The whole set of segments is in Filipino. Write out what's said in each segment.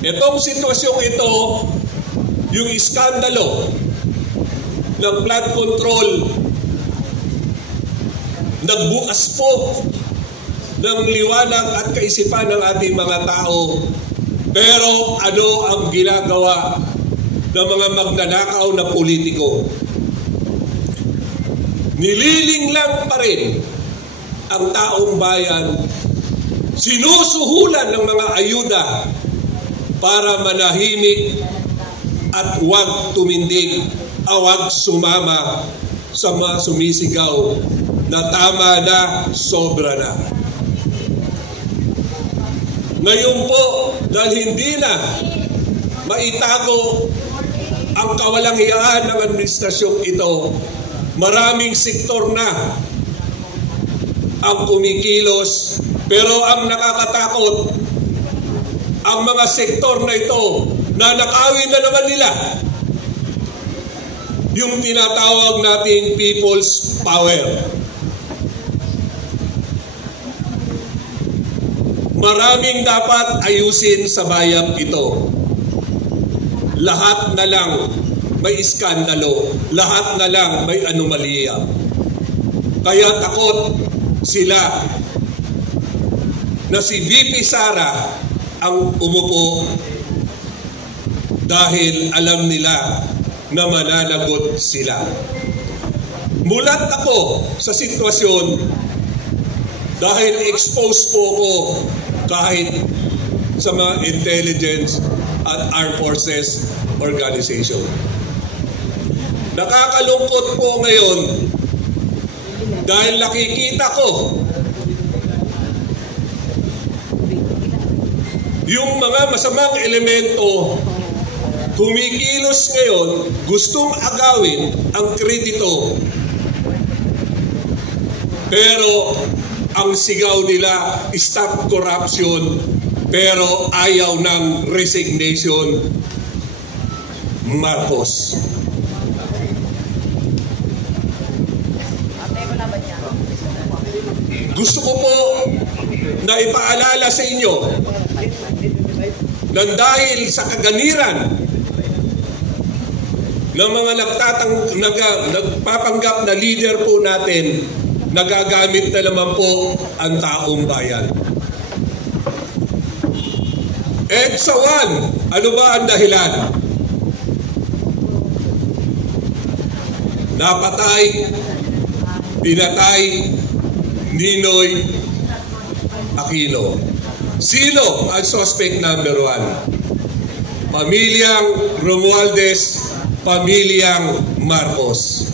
Itong sitwasyong ito, yung iskandalo ng flood control, nagbukas po ng liwanag at kaisipan ng ating mga tao. Pero ano ang ginagawa ng mga magnanakaw na politiko? Nililing lang pa rin ang taong bayan, sinusuhulan ng mga ayuda para manahimik at huwag tumindig, huwag sumama sa mga sumisigaw na tama na, sobra na. Ngayon po, dahil hindi na maitago ang kawalang-hiyaan ng administrasyong ito, maraming sektor na ang kumikilos. Pero ang nakakatakot, ang mga sektor na ito, na nakawin na naman nila yung tinatawag nating people's power. Maraming dapat ayusin sa bayang ito. Lahat na lang may iskandalo, lahat na lang may anomalya. Kaya takot sila na si VP Sara ang umupo dahil alam nila na mananagot sila. Mulat ako sa sitwasyon dahil exposed po ko kahit sa mga intelligence at armed forces organization. Nakakalungkot po ngayon dahil nakikita ko yung mga masamang elemento kumikilos ngayon, gustong agawin ang kredito. Pero ang sigaw nila, stop corruption, pero ayaw ng resignation, Marcos. Gusto ko po na ipaalala sa inyo na dahil sa kaganiran ng mga nagpapanggap na leader po natin, nagagamit na naman po ang taong bayan. EDSA 1, ano ba ang dahilan? Napatay, pinatay, Ninoy Aquino. Sino ang suspect number 1? Pamilyang Romualdez, pamilyang Marcos.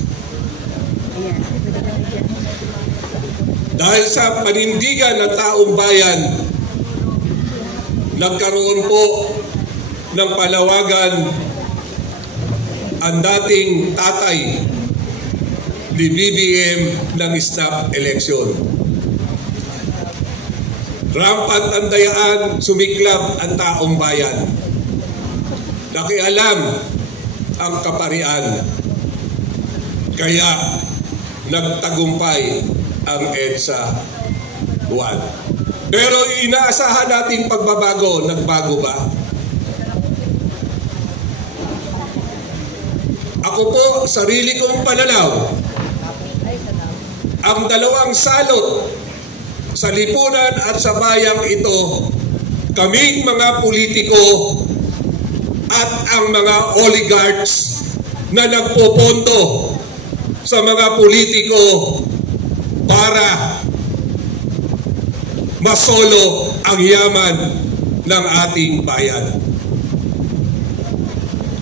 Dahil sa panindigan ng taong bayan, nagkaroon po ng panawagan ang dating tatay ni BBM ng snap election. Rampant ang dayaan, sumiklab ang taong bayan. Nakialam ang kaparian. Kaya nagtagumpay ang EDSA 1. Pero inaasahan nating pagbabago, nagbago ba? Ako po, sarili kong pananaw, ang dalawang salot sa lipunan at sa bayang ito, kaming mga politiko at ang mga oligarchs na nagpopondo sa mga politiko para masolo ang yaman ng ating bayan.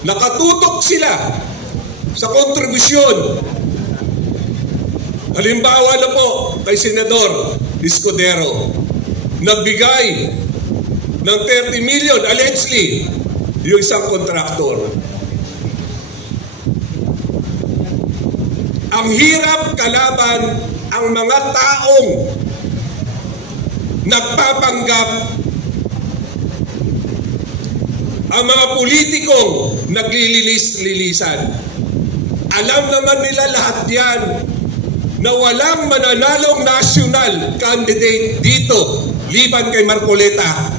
Nakatutok sila sa kontribusyon. Halimbawa na po kay Senador Escudero, nagbigay ng 30 million allegedly yung isang kontraktor. Ang hirap kalaban ang mga taong nagpapanggap, ang mga politikong naglililis-lilisan. Alam naman nila lahat yan na walang mananalong national candidate dito liban kay Marcoleta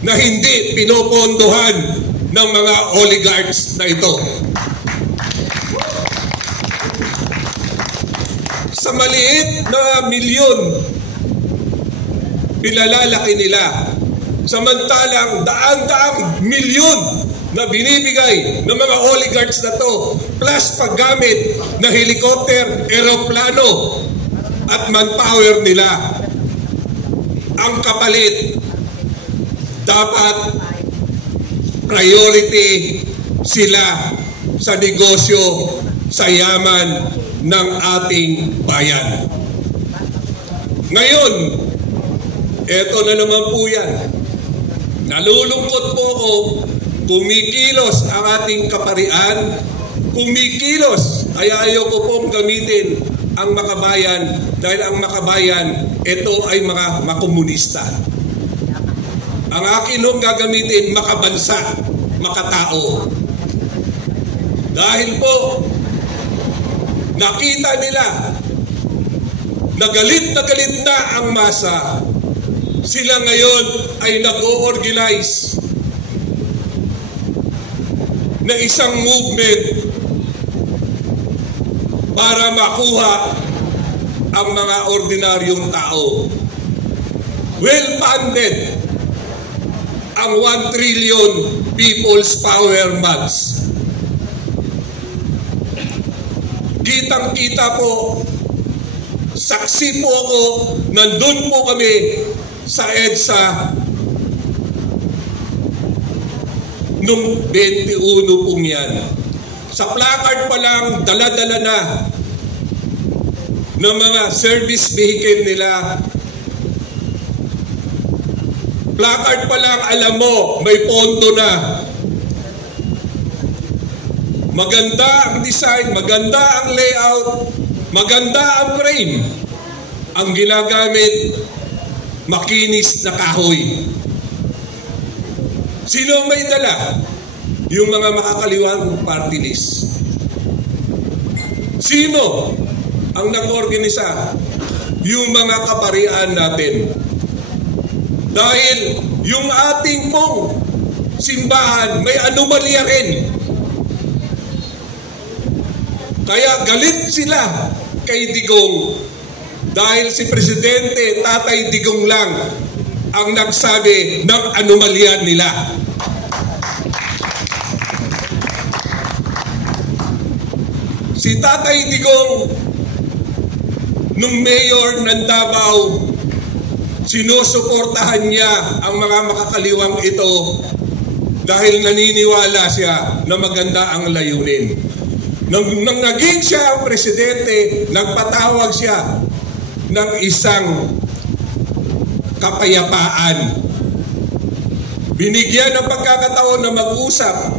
na hindi pinopondohan ng mga oligarchs na ito. Sa maliit na milyon, pinalalaki nila. Samantalang daan-daang milyon na binibigay ng mga oligarchs na to, plus paggamit na helicopter, eroplano, at manpower nila. Ang kapalit, dapat priority sila sa negosyo, sa yaman ng ating bayan. Ngayon, eto na naman po yan. Nalulungkot po ako, kumikilos ang ating kaparian, kumikilos, kaya ayoko pong gamitin ang makabayan dahil ang makabayan, ito ay mga makomunista. Ang akin hong gagamitin, makabansa, makatao. Dahil po, nakita nila na galit na ang masa. Sila ngayon ay nag-o-organize na isang movement para makuha ang mga ordinaryong tao. Well-funded ang 1 trillion People's Power Months. Kitang-kita po, saksi po ako, nandun po kami sa EDSA nung 21 pong yan. Sa placard pa lang, dala-dala na ng mga service vehicle nila. Placard pa lang, alam mo, may pondo na. Maganda ang design, maganda ang layout, maganda ang frame. Ang ginagamit, makinis na kahoy. Sino ang may dala? Yung mga makakaliwang party list. Sino ang nag-organisa? Yung mga kaparian natin. Dahil yung ating pong simbahan may anomalya rin. Kaya galit sila kay Digong dahil si Presidente Tatay Digong lang ang nagsabi ng anomalya nila. Si Tatay Digong nung mayor ng Davao, sinusuportahan niya ang mga makakaliwang ito dahil naniniwala siya na maganda ang layunin. Nang naging siya ang presidente, nagpatawag siya ng isang kapayapaan. Binigyan ng pagkakataon na mag-usap,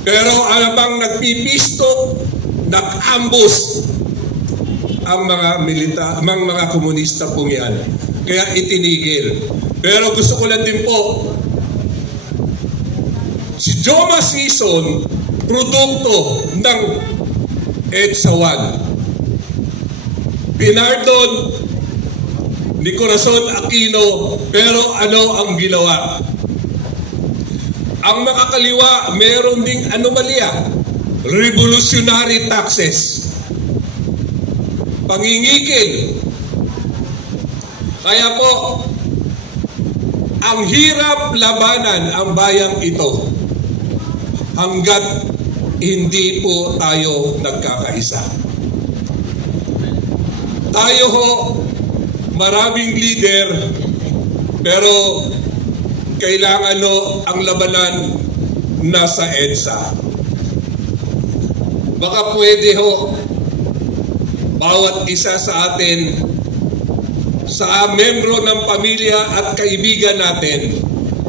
pero alamang nagpipisto, nag-ambus ang mga komunista pong yan. Kaya itinigil. Pero gusto ko lang din po, si Joma Sison, produkto ng EDSA 1. Pinardon ni Corazon Aquino, pero ano ang ginawa? Ang makakaliwa, meron ding anomalya. Revolutionary taxes. Pangingikil. Kaya po, ang hirap labanan ang bayang ito hanggat hindi po tayo nagkakaisa. Tayo ho, maraming leader, pero kailangan ang labanan nasa EDSA. Baka pwede ho, bawat isa sa atin, sa membro ng pamilya at kaibigan natin,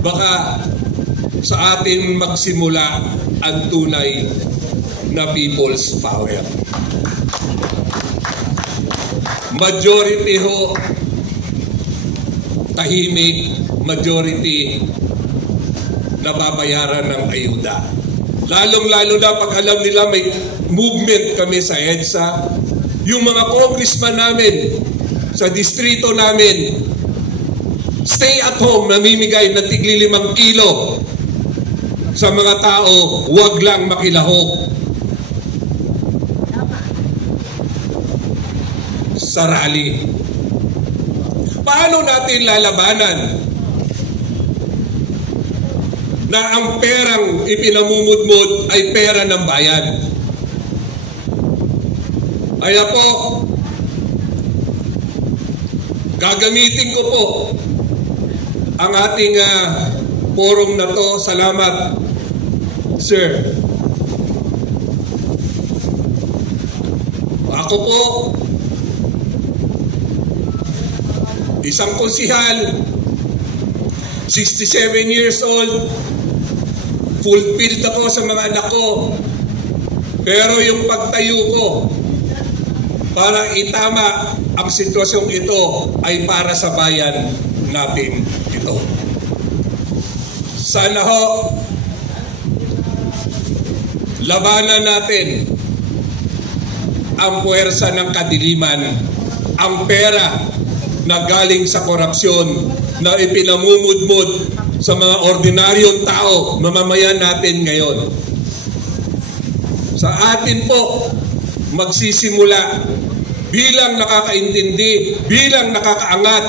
baka sa atin magsimula ang tunay na people's power. Majority ho, tahimik, majority nababayaran ng ayuda. Lalong-lalo na pag alam nila may movement kami sa EDSA, yung mga congressman namin sa distrito namin, stay at home, namimigay ng tigli 5 kilo sa mga tao, huwag lang makilahok sa rally. Paano natin lalabanan na ang perang ipinamumudmod ay pera ng bayan? Kaya po, gagamitin ko po ang ating forum na to. Salamat, sir. Ako po, isang konsihal, 67 years old, fulfilled ako sa mga anak ko. Pero yung pagtayo ko para itama ang sitwasyong ito ay para sa bayan natin ito. Sana ho, labanan natin ang puwersa ng kadiliman, ang pera na galing sa korupsyon na ipinamumudmod sa mga ordinaryong tao, mamamayan natin ngayon. Sa atin po, magsisimula bilang nakakaintindi, bilang nakakaangat